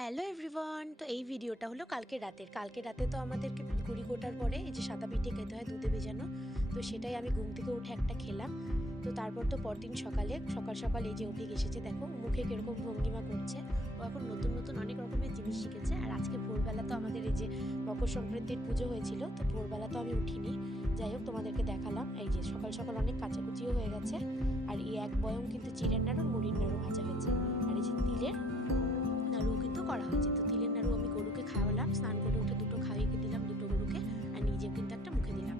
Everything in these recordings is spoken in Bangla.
Hello everyone. তো এই ভিডিওটা হলো কালকে রাতে তো আমাদেরকে ঘুড়ি কোটার পরে এই যে সাদা পিঠে খেতে হয় দুধে ভেজানো। তো সেটাই আমি ঘুম থেকে উঠে একটা খেলাম। তো তারপর তো পরদিন সকাল সকাল এই যে অভিক এসেছে, দেখো মুখে কীরকম ভঙ্গিমা করছে। ও এখন নতুন নতুন অনেক রকমের জিনিস শিখেছে। আর আজকে ভোরবেলা তো আমাদের এই যে মকর সংক্রান্তির পুজো হয়েছিল, তো ভোরবেলা তো আমি উঠিনি, যাই হোক তোমাদেরকে দেখালাম। এই যে সকাল সকাল অনেক কাচাকুচিও হয়ে গেছে। আর এই এক বয়ম কিন্তু চিড়ের নাড়ু মুড়ির নাড়ু ভাজা হয়েছে। আর এই যে তিলের নাড়ু কিন্তু করা হয়েছে। তো তিলের নাড়ু আমি গরুকে খাওয়ালাম, স্নান করে উঠে দুটো খাইয়ে দিলাম, দুটো গরুকে, আর নিজেও কিন্তু একটা মুখে দিলাম।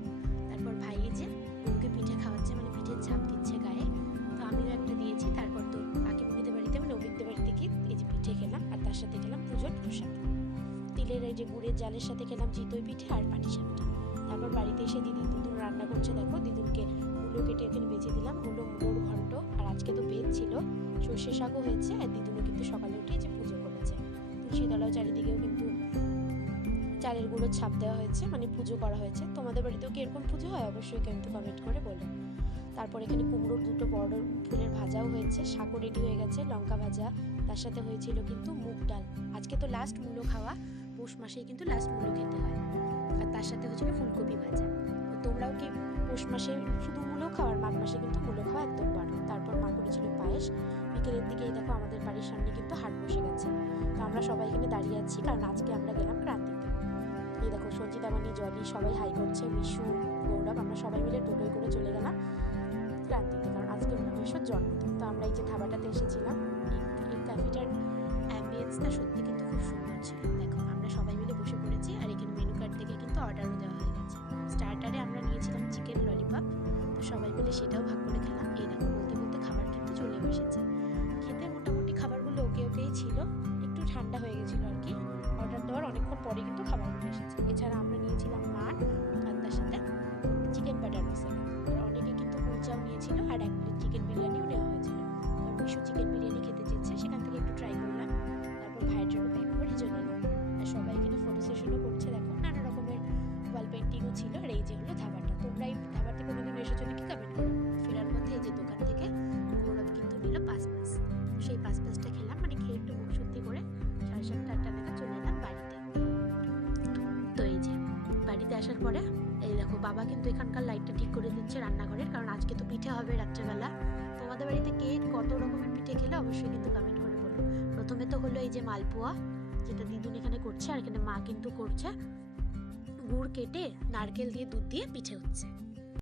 তারপর ভাই এই যে গরুকে পিঠে খাওয়াচ্ছে, মানে পিঠের ছাপ দিচ্ছে গায়ে। তো আমিও একটা দিয়েছি। তারপর তো কাকিমণিদের বাড়িতে মানে অভিকদের বাড়িতে গিয়ে এই যে পিঠে খেলাম, আর তার সাথে খেলাম পুজোর প্রসাদ। তিলের এই যে গুড়ের জালের সাথে খেলাম চিতই পিঠে আর পাটিসাপটা। তারপর বাড়িতে এসে দিদুন রান্না করছে, দেখো দিদুনকে মূলো কেটে এখানে বেঁচে দিলাম, মুলোর ঘন্ট। আর আজকে তো বেদ ছিল, সর্ষে শাকও হয়েছে। আর দিদুনও কিন্তু সকালে উঠে যে পুজো করেছে, তুলসী তলাও চারিদিকেও কিন্তু চালের গুঁড়োর ছাপ দেওয়া হয়েছে, মানে পুজো করা হয়েছে। তোমাদের বাড়িতেও কি এরকম পুজো হয়? অবশ্যই কিন্তু কমেন্ট করে বলো। তারপর এখানে কুমড়োর দুটো বড় ফুলের ভাজাও হয়েছে, শাকও রেডি হয়ে গেছে, লঙ্কা ভাজা, তার সাথে হয়েছিল কিন্তু মুগ ডাল। আজকে তো লাস্ট মূলো খাওয়া, পৌষ মাসেই কিন্তু লাস্ট মূলো খেতে হয়। আর তার সাথে হয়েছিল ফুলকপি ভাজা। তো তোমরাও কি পৌষ মাসে শুধু মূলো খাও? আর মাঘ মাসে কিন্তু মূলো খাওয়া একদম বারণ। তারপর মা করেছিল পায়েস। বিকেলের দিকে এই দেখো আমাদের বাড়ির সামনে কিন্তু হাট বসে গেছে। তো আমরা সবাই এখানে দাঁড়িয়ে আছি, কারণ আজকে আমরা গেলাম ক্রান্তিতে। এই দেখো সঞ্চিতা, মানি, জলি সবাই হাই করছে, মিশু, গৌরব, আমরা সবাই মিলে টোটোয় করে চলে গেলাম ক্রান্তিতে, কারণ আজকে হলো মিশুর জন্মদিন। তো আমরা এই যে ধাবাটাতে এসেছিলাম, এই ক্যাফেটার অ্যাম্বিয়েন্সটা সত্যি কিন্তু খুব সুন্দর ছিল। দেখো আমরা সবাই মিলে বসে পড়েছি, আর এখানে মেনু কার্ড থেকে কিন্তু অর্ডারও দেওয়া হয়ে গেছে। স্টার্টারে আমরা নিয়েছিলাম চিকেন ললিপপ, তো সবাই মিলে সেটাও ভাগ করে খেলাম। এই দেখো বলতে বলতে খাবার কিন্তু চলে এসেছে। খেতে মোটামুটি খাবারগুলো ওকেই ছিল, একটু ঠান্ডা হয়ে গেছিলো আর কি। অর্ডার দেওয়ার অনেকক্ষণ পরে কিন্তু খাবারগুলো এসেছে। এছাড়া আমরা নিয়েছিলাম নান, আর তার সাথে চিকেন বাটার মশলা। আর অনেকে কিন্তু কুলচাও নিয়েছিল, আর এক প্লেট চিকেন বিরিয়ানিও নেওয়া হয়েছিল। কারণ মিশু চিকেন বিরিয়ানি খেতে চেয়েছে, সেখান থেকে একটু ট্রাই করলাম। তারপর ভাইয়ের জন্য প্যাক করে চলে এলাম। আর সবাই এখানে ফটো সেশনও করছে, দেখো নানা রকমের ওয়াল পেন্টিংও ছিল। আর এই যে হলো ধাবাটা। তোমরা এই ধাবাতে কোনোদিন এসেছো নাকি কমেন্ট করো। ফেরার পথে এই যে দোকান থেকে গৌরব কিন্তু নিল পাঁচ। সেই পাঁচটা খেলাম, মানে খেয়ে একটু মুখ শুদ্ধি করে 7:30-8টা নাগাদ চলে এলাম বাড়িতে। তো এই যে বাড়িতে আসার পরে এই দেখো বাবা কিন্তু এখানকার লাইটটা ঠিক করে দিচ্ছে রান্নাঘরের, কারণ আজকে তো পিঠে হবে রাত্রেবেলা। তোমাদের বাড়িতে কে কত রকমের পিঠে খেলে অবশ্যই কিন্তু কমেন্ট করে বলো। প্রথমে তো হলো এই যে মালপোয়া, যেটা দিদুন এখানে করছে, আর এখানে মা কিন্তু করছে গুড় কেটে নারকেল দিয়ে দুধ দিয়ে পিঠে হচ্ছে।